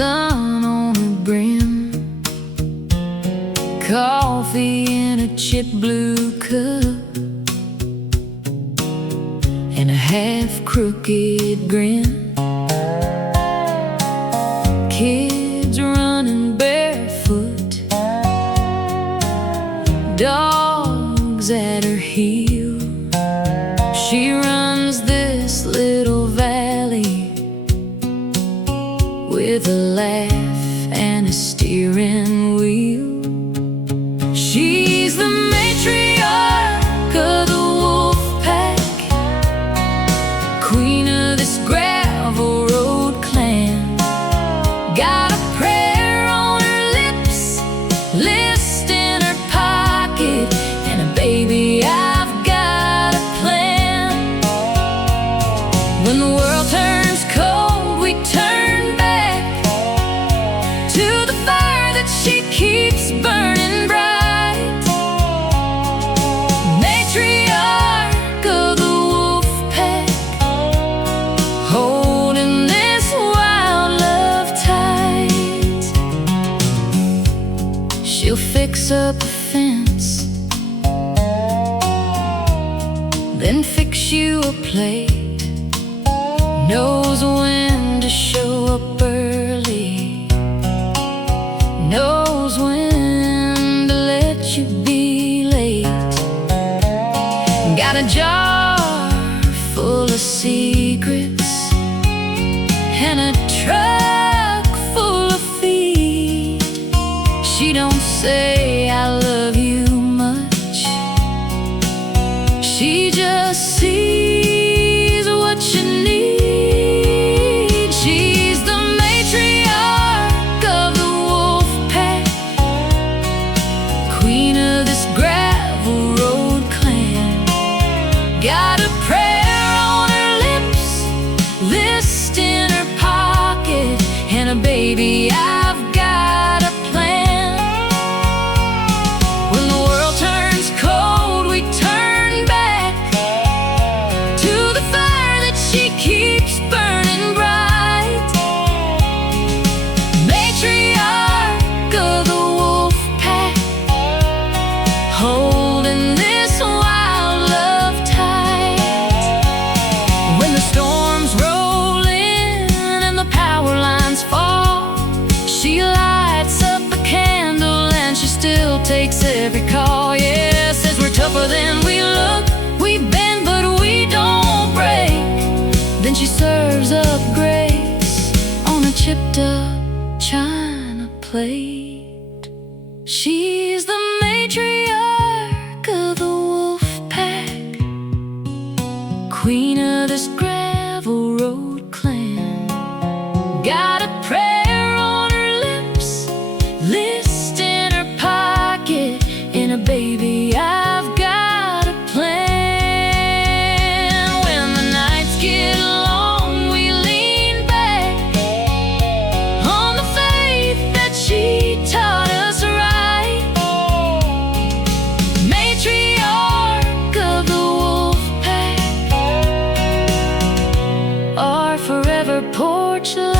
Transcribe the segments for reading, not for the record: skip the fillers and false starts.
sun on her brim, coffee in a chip blue cup, and a half-crooked grin. Kids running barefoot, dogs at her heel. She runs this little valley with a laugh and a steering wheel. She's the matriarch of the wolf pack, queen of this gravel road clan. Got a prayer on her lips, list in her pocket, and a baby, I've got a plan. When the world turns cold, we turn back to the fire that she keeps burning bright. Matriarch of the wolf pack, holding this wild love tight. She'll fix up a fence, then fix you a plate. Knows when to show up early, knows when to let you be late. Got a jar full of secrets and a truck full of feed. She don't say I love you much, she just sees what you need. She's the matriarch of the wolf pack, queen of this gravel road clan. Got a prayer on her lips, list in her pocket, and a baby, I've got a plan. When the world turns cold, we turn back to the fire that she keeps burning bright. Matriarch of the wolf pack, holding this wild love tight. When the storms roll in and the power lines fall, she lights up a candle and she still takes every call. Yeah, says we're tougher than we look, we bend but we don't break. Then she serves up grace on a chipped up china plate. She's the matriarch of the wolf pack, queen of this gravel road clan. Got a prayer on her lips, list in her pocket, and a baby, I've got a plan. When the nights get long, we lean back on the faith that she taught us right. Matriarch of the wolf pack, our forever porch light.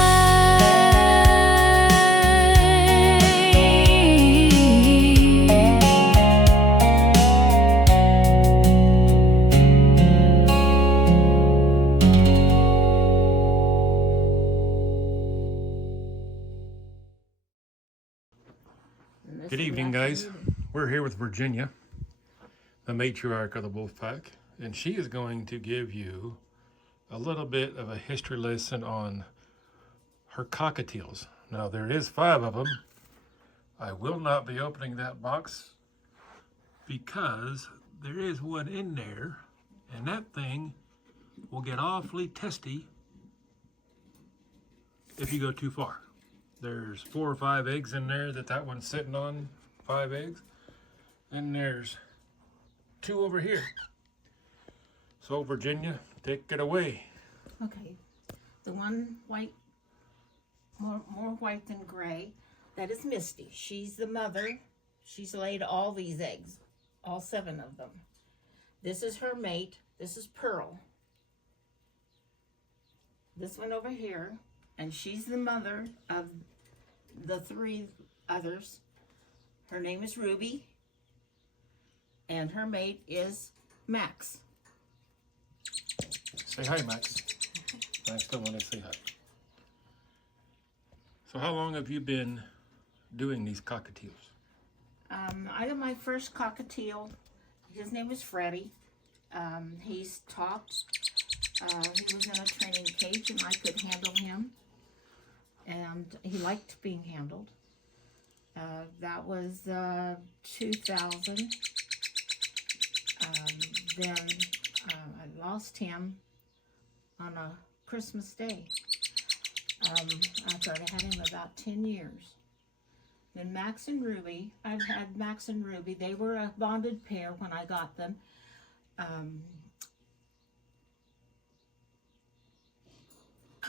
Good evening, guys. We're here with Virginia, the matriarch of the wolf pack, and she is going to give you a little bit of a history lesson on her cockatiels. Now, there is 5 of them. I will not be opening that box because there is one in there, and that thing will get awfully testy if you go too far. There's 4 or 5 eggs in there that one's sitting on, 5 eggs. And there's 2 over here. So Virginia, take it away. Okay, the one white, more white than gray, that is Misty. She's the mother. She's laid all these eggs, all 7 of them. This is her mate. This is Pearl. This one over here, And she's the mother of the 3 others. Her name is Ruby, and her mate is Max. Say hi, Max. Max don't want to say hi. So how long have you been doing these cockatiels? I got my first cockatiel. His name is Freddie. He's talked. He was in a training cage, and I could handle him. And he liked being handled. That was 2000. Then I lost him on a Christmas Day. After I had him about 10 years. Then Max and Ruby, I've had Max and Ruby. They were a bonded pair when I got them. I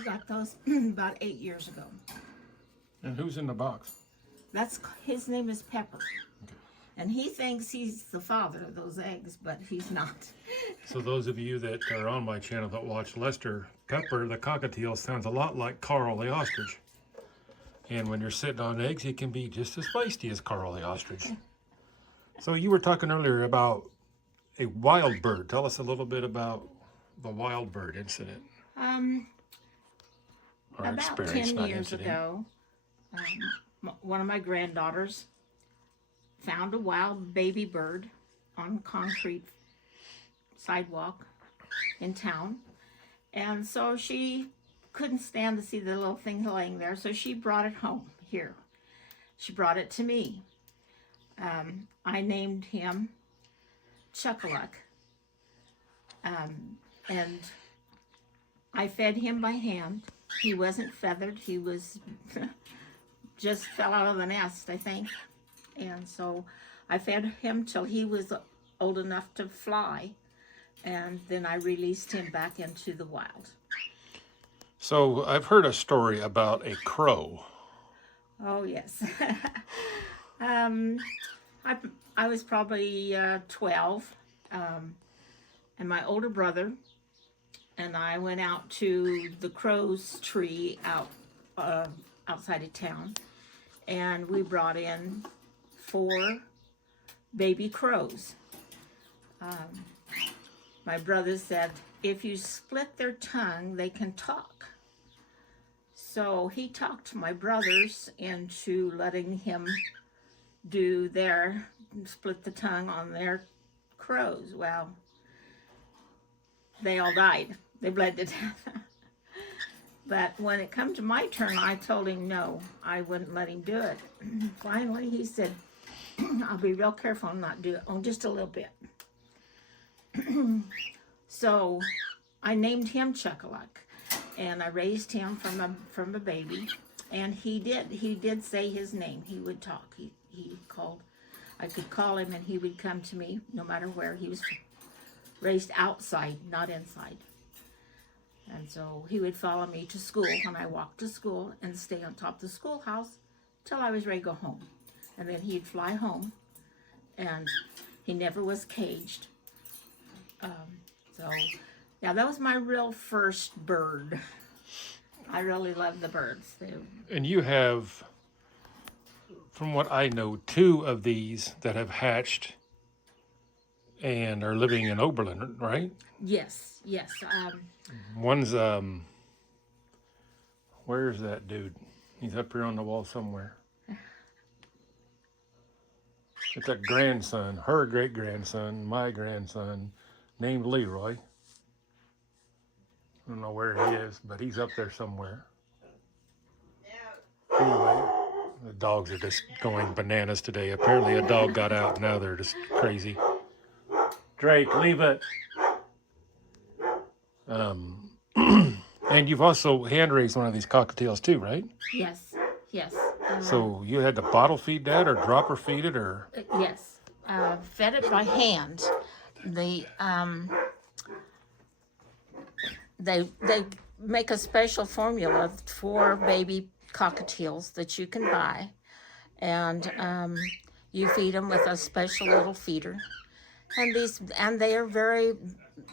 got those about 8 years ago. And who's in the box? His name is Pepper. And he thinks he's the father of those eggs, but he's not. So those of you that are on my channel that watch Lester, Pepper, the cockatiel, sounds a lot like Carl the ostrich. And when you're sitting on eggs, he can be just as feisty as Carl the ostrich. So you were talking earlier about a wild bird. Tell us a little bit about the wild bird incident. Or About experience, 10 not years incident. ago, one of my granddaughters found a wild baby bird on concrete sidewalk in town. And so she couldn't stand to see the little thing laying there, so she brought it home here. She brought it to me. I named him Chuck-a-Luck. And I fed him by hand. He wasn't feathered. He was just fell out of the nest, I think. And so I fed him till he was old enough to fly. And then I released him back into the wild. So I've heard a story about a crow. Oh, yes. I was probably 12. And my older brother and I went out to the crow's tree outside of town. And we brought in 4 baby crows. My brother said, if you split their tongue, they can talk. So he talked my brothers into letting him split the tongue on their crows. Well, they all died. They bled to death. But when it come to my turn, I told him no, I wouldn't let him do it. Finally, he said, I'll be real careful and not do it. Oh, just a little bit. So I named him Chuck-a-Luck, and I raised him from a baby. And he did say his name. He would talk. He called. I could call him, and he would come to me no matter where. He was raised outside, not inside. And so he would follow me to school when I walked to school and stay on top of the schoolhouse till I was ready to go home. And then he'd fly home, and he never was caged. So, yeah, that was my real first bird. I really love the birds. And you have, from what I know, 2 of these that have hatched and are living in Oberlin, right? Yes. One's, where's that dude? He's up here on the wall somewhere. It's a grandson, her great-grandson, my grandson, named Leroy. I don't know where he is, but he's up there somewhere. Anyway, the dogs are just going bananas today. Apparently a dog got out. Now they're just crazy. Drake, leave it. And you've also hand-raised one of these cockatiels too, right? Yes. So you had to bottle feed that or dropper feed it or? Yes. Fed it by hand. They make a special formula for baby cockatiels that you can buy, and you feed them with a special little feeder. And they are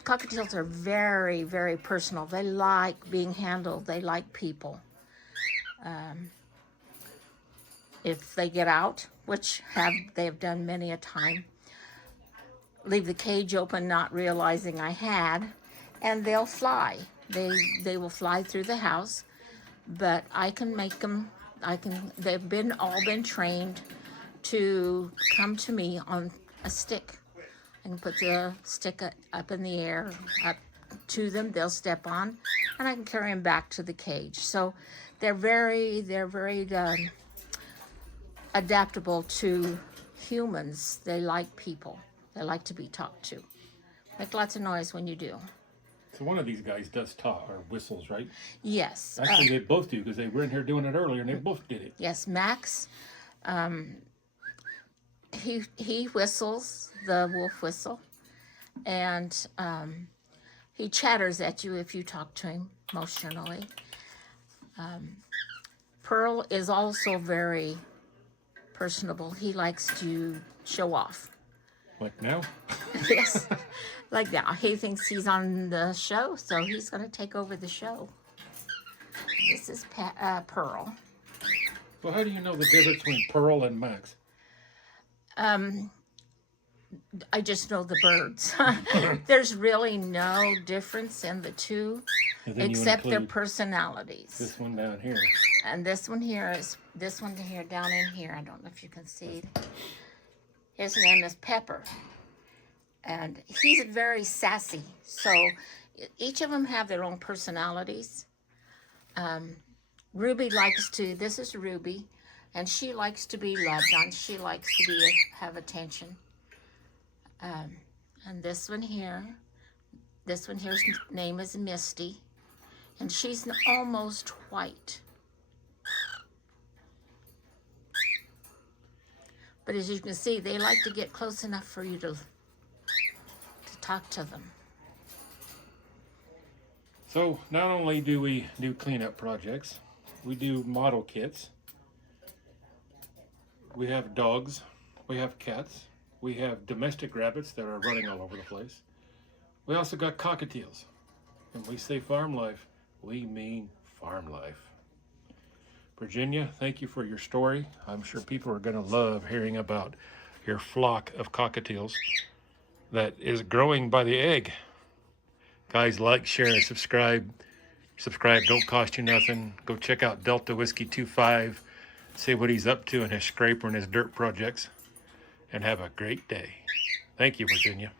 cockatiels are very, very personal. They like being handled. They like people. If they get out, which they have done many a time, leave the cage open, not realizing I had, and they'll fly. They will fly through the house, but I can make them. They've all been trained to come to me on a stick. I can put the stick up in the air, up to them. They'll step on, and I can carry them back to the cage. So they're very adaptable to humans. They like people. They like to be talked to. Make lots of noise when you do. So one of these guys does talk or whistles, right? Yes. Actually, they both do because they were in here doing it earlier and they both did it. Yes, Max. He whistles the wolf whistle, and he chatters at you if you talk to him emotionally. Pearl is also very personable. He likes to show off. Like now? Yes, like now. He thinks he's on the show, so he's going to take over the show. This is Pearl. Well, how do you know the difference between Pearl and Max? I just know the birds. There's really no difference in the two, except their personalities. This one down here. And this one here down in here. I don't know if you can see. His name is Pepper. And he's very sassy. So each of them have their own personalities. Ruby this is Ruby, and she likes to be loved on. She likes to have attention. And this one here's name is Misty, and she's almost white. But as you can see, they like to get close enough for you to talk to them. So not only do we do cleanup projects, we do model kits. We have dogs, we have cats, we have domestic rabbits that are running all over the place. We also got cockatiels. When we say farm life, we mean farm life. Virginia, thank you for your story. I'm sure people are going to love hearing about your flock of cockatiels that is growing by the egg. Guys, like, share, and subscribe. Subscribe don't cost you nothing. Go check out Delta Whiskey 25. See what he's up to in his scraper and his dirt projects. And have a great day. Thank you, Virginia.